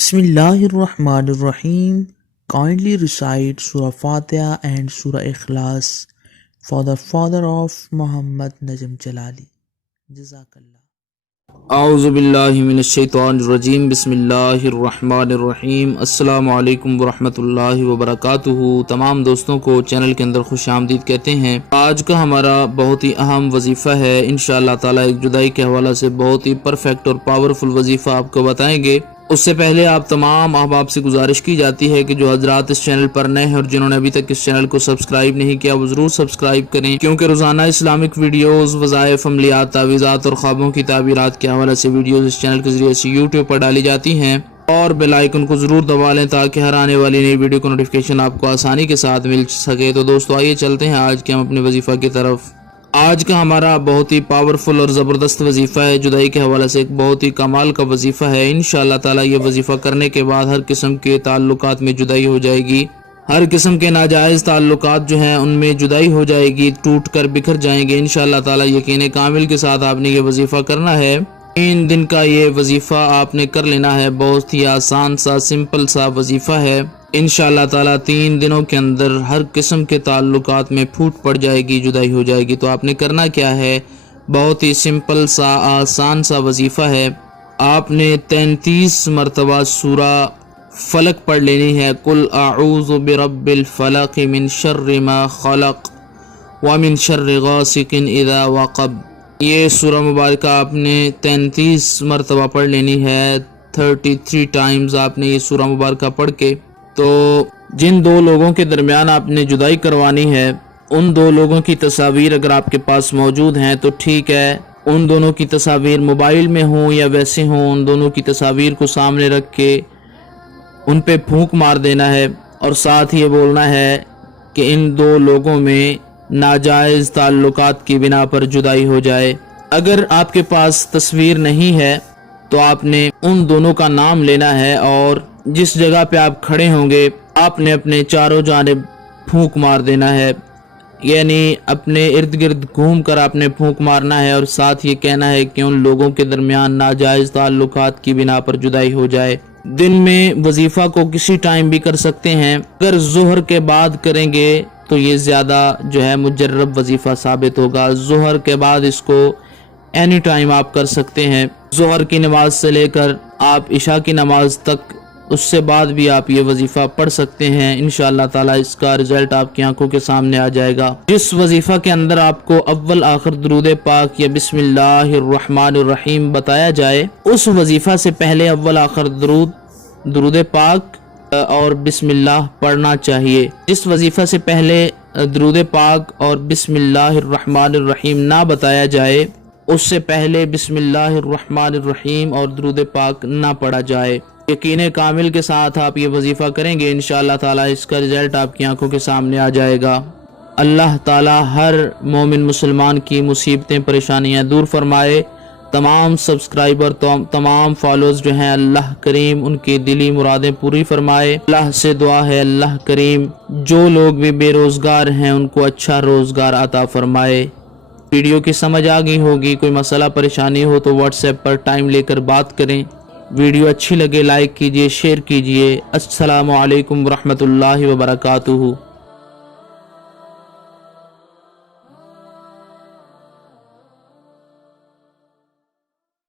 Bismillahirrahmanirrahim. Kindly recite Surah Fatiha and Surah Ikhlas for the father of Muhammad Najm Jalali. Jazakallah. اعوذ باللہ من الشیطان الرجیم بسم اللہ الرحمن الرحیم السلام علیکم ورحمۃ اللہ وبرکاتہ۔ تمام دوستوں کو چینل کے اندر خوش آمدید کہتے ہیں۔ آج کا ہمارا بہت ہی اہم وظیفہ ہے، انشاءاللہ تعالی ایک جدائی کے حوالہ سے بہت ہی پرفیکٹ اور پاورفل وظیفہ آپ کو بتائیں گے۔ اس سے پہلے آپ تمام احباب سے گزارش کی جاتی ہے کہ جو حضرات اس چینل پر نئے ہیں اور جنہوں نے ابھی تک اس چینل کو سبسکرائب نہیں کیا وہ ضرور سبسکرائب کریں، کیونکہ روزانہ اسلامک ویڈیوز، وظائف، عملیات، تعویذات اور خوابوں کی تعبیرات کے حوالے سے ویڈیوز اس چینل کے ذریعے سے یوٹیوب پر ڈالی جاتی ہیں، اور بیل آئیکن کو ضرور دبا لیں تاکہ ہر آنے والی نئی ویڈیو کو نوٹیفیکیشن آپ کو آسانی کے ساتھ مل سکے۔ تو دوستو آئیے چلتے ہیں آج کے ہم اپنے وظیفہ کی طرف۔ آج کا ہمارا بہت ہی پاورفل اور زبردست وظیفہ ہے، جدائی کے حوالے سے ایک بہت ہی کمال کا وظیفہ ہے۔ انشاءاللہ تعالی یہ وظیفہ کرنے کے بعد ہر قسم کے تعلقات میں جدائی ہو جائے گی، ہر قسم کے ناجائز تعلقات جو ہیں ان میں جدائی ہو جائے گی، ٹوٹ کر بکھر جائیں گے انشاءاللہ تعالی۔ یقین کامل کے ساتھ آپ نے یہ وظیفہ کرنا ہے، 3 دن کا یہ وظیفہ آپ نے کر لینا ہے۔ بہت ہی آسان سا سمپل سا وظیفہ ہے، انشاءاللہ تعالی 3 دنوں کے اندر ہر قسم کے تعلقات میں پھوٹ پڑ جائے گی، جدائی ہو جائے گی۔ تو آپ نے کرنا کیا ہے، بہت ہی سمپل سا آسان سا وظیفہ ہے۔ آپ نے 33 مرتبہ سورہ فلق پڑھ لینی ہے، قل اعوذ برب الفلق من شر ما خلق ومن شر غاسق اذا وقب۔ یہ سورہ مبارکہ آپ نے 33 مرتبہ پڑھ لینی ہے، 33 ٹائمز آپ نے یہ سورہ مبارکہ پڑھ کے۔ تو جن 2 لوگوں کے درمیان آپ نے جدائی کروانی ہے، ان 2 لوگوں کی تصاویر اگر آپ کے پاس موجود ہیں تو ٹھیک ہے، ان دونوں کی تصاویر موبائل میں ہوں یا ویسے ہوں، ان دونوں کی تصاویر کو سامنے رکھ کے ان پہ پھونک مار دینا ہے، اور ساتھ یہ بولنا ہے کہ ان 2 لوگوں میں ناجائز تعلقات کی بنا پر جدائی ہو جائے۔ اگر آپ کے پاس تصویر نہیں ہے تو آپ نے ان دونوں کا نام لینا ہے، اور جس جگہ پہ آپ کھڑے ہوں گے آپ نے اپنے چاروں جانب پھونک مار دینا ہے، یعنی اپنے ارد گرد گھوم کر آپ نے پھونک مارنا ہے، اور ساتھ یہ کہنا ہے کہ ان لوگوں کے درمیان ناجائز تعلقات کی بنا پر جدائی ہو جائے۔ دن میں وظیفہ کو کسی ٹائم بھی کر سکتے ہیں، اگر ظہر کے بعد کریں گے تو یہ زیادہ جو ہے مجرب وظیفہ ثابت ہوگا۔ ظہر کے بعد اس کو اینی ٹائم آپ کر سکتے ہیں، ظہر کی نماز سے لے کر آپ عشاء کی نماز تک، اس سے بعد بھی آپ یہ وظیفہ پڑھ سکتے ہیں۔ انشاءاللہ تعالی اس کا رزلٹ آپ کی آنکھوں کے سامنے آ جائے گا۔ جس وظیفہ کے اندر آپ کو اول آخر درود پاک یا بسم اللہ الرحمن الرحیم بتایا جائے، اس وظیفہ سے پہلے اول آخر درود پاک اور بسم اللہ پڑھنا چاہیے۔ جس وظیفہ سے پہلے درود پاک اور بسم اللہ الرحمن الرحیم نہ بتایا جائے، اس سے پہلے بسم اللہ الرحمن الرحیم اور درود پاک نہ پڑھا جائے۔ یقین کامل کے ساتھ آپ یہ وظیفہ کریں گے، انشاءاللہ تعالی اس کا رزلٹ آپ کی آنکھوں کے سامنے آ جائے گا۔ اللہ تعالی ہر مومن مسلمان کی مصیبتیں، پریشانیاں دور فرمائے۔ تمام سبسکرائبر، تمام فالوز جو ہیں، اللہ کریم ان کی دلی مرادیں پوری فرمائے۔ اللہ سے دعا ہے اللہ کریم جو لوگ بھی بے روزگار ہیں ان کو اچھا روزگار عطا فرمائے۔ ویڈیو کی سمجھ آ گئی ہوگی، کوئی مسئلہ پریشانی ہو تو واٹس ایپ پر ٹائم لے کر بات کریں۔ ویڈیو اچھی لگے لائک کیجئے، شیئر کیجئے۔ السلام علیکم ورحمۃ اللہ وبرکاتہ۔